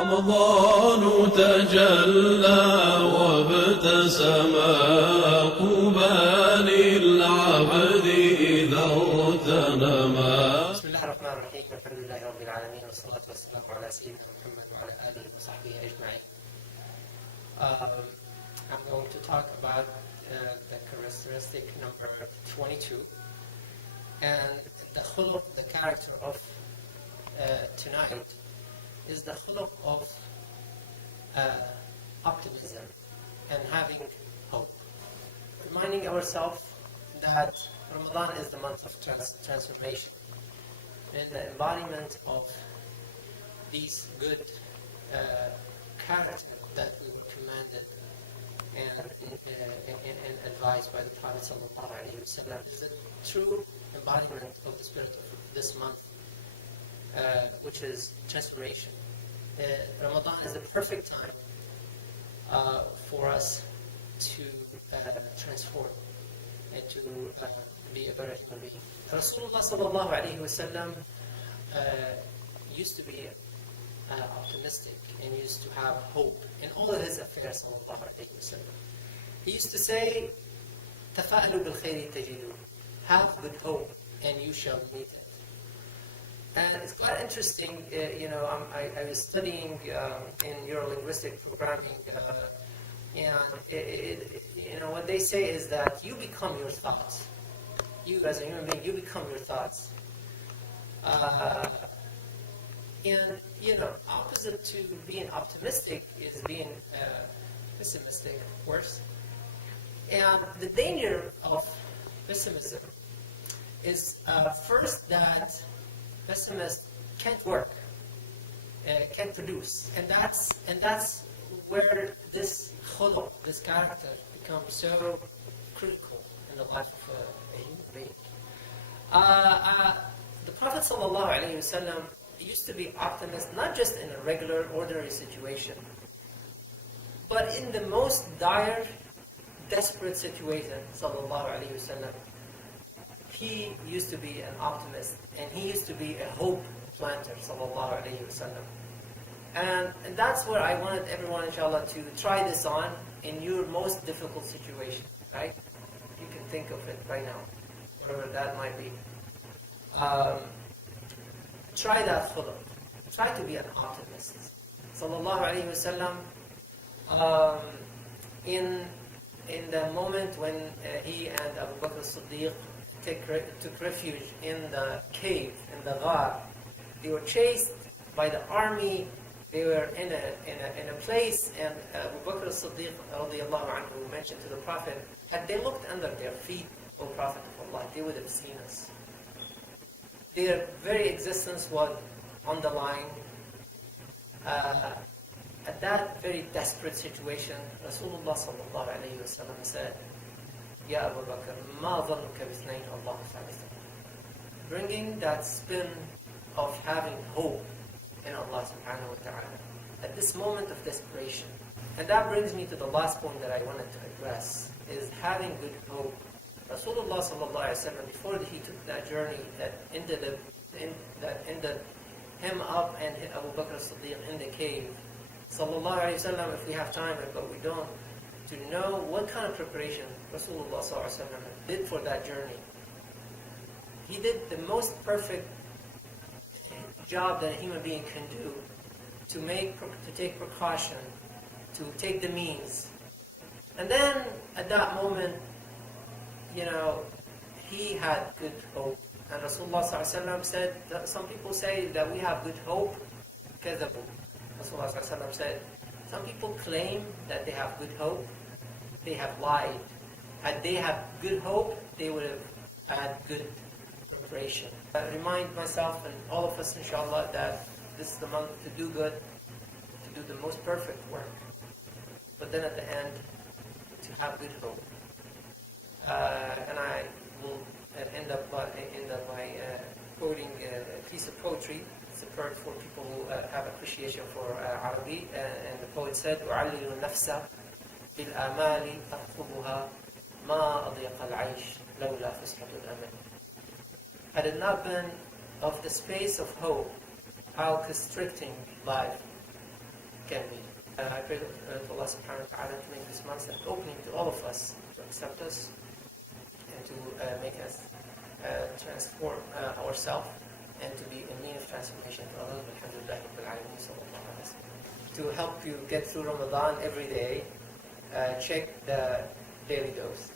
رمضان تجلى وابتسم قوبى للعبد إذا اغتنما. بسم الله الرحمن الرحيم. الحمد لله رب العالمين والصلاة والسلام على سيدنا محمد وعلى آله وصحبه أجمعين. I'm going to talk about the characteristic number 22, and the khuluq, the character of tonight is the khuluq of optimism and having hope. Reminding ourselves that Ramadan is the month of transformation and the embodiment of these good characters that we were commanded and advised by the Prophet ﷺ is the true embodiment of the spirit of this month, which is transformation. Ramadan is the perfect time for us to transform and to be a better human being. Rasulullah ﷺ used to be optimistic and used to have hope in all of his affairs. He used to say, "Tafa'alu bil khayri tajidu." Have good hope and you shall meet it. And it's quite interesting, I was studying in neurolinguistic programming, and what they say is that you become your thoughts. You as a human being, you become your thoughts. Opposite to being optimistic is being pessimistic, worse. And the danger of pessimism is first that pessimists can't work, can't produce, and that's where this khuluq, this character, becomes so critical in the life of a human being. The Prophet ﷺ used to be optimist, not just in a regular, ordinary situation, but in the most dire, desperate situation, ﷺ. He used to be an optimist, and he used to be a hope planter, ﷺ. And that's where I wanted everyone, inshallah, to try this on in your most difficult situation, right? You can think of it right now, whatever that might be. Try that khuluq. Try to be an optimist. Sallallahu alayhi wasallam, in the moment when he and Abu Bakr as-Siddiq took refuge in the cave, in the ghar, they were chased by the army. They were in a place, and Abu Bakr as-Siddiq radiallahu anhu mentioned to the Prophet, had they looked under their feet, O Prophet of Allah, they would have seen us. Their very existence was on the line. At that very desperate situation, Rasulullah sallallahu alayhi wa sallam said, Ya Abu Bakr, ma dhannuka bithnayn Allah thalithahuma. Bringing that spin of having hope in Allah subhanahu wa ta'ala at this moment of desperation. And that brings me to the last point that I wanted to address, is having good hope. Rasulullah sallallahu alayhi wa sallam, before he took that journey that ended him up and Abu Bakr as-Siddiq in the cave, sallallahu alayhi wa sallam, if we have time, but we don't, to know what kind of preparation Rasulullah sallallahu alayhi wa sallam did for that journey. He did the most perfect job that a human being can do to take precaution, to take the means. And then at that moment, he had good hope. And Rasulullah ﷺ said that some people say that we have good hope. كذبوا. Rasulullah ﷺ said, some people claim that they have good hope. They have lied. Had they had good hope, they would have had good preparation. I remind myself and all of us, inshallah, that this is the month to do good, to do the most perfect work. But then at the end, to have good hope. And I will end up by quoting a piece of poetry. It's a poet for people who have appreciation for Arabic. And the poet said, أُعَلِّلُ النَّفْسَ بِالْآمَالِ أَخْطُبُهَا مَا أَضْيَقَ الْعَيْشِ لَوْلَا فُسْحَةُ الْأَمَلِ. Had it not been of the space of hope, how constricting life I pray to Allah subhanahu wa ta'ala to make this month an opening to all of us, to accept us, and to make us transform ourselves, and to be in need of transformation to Allah. To help you get through Ramadan every day, check the daily dose.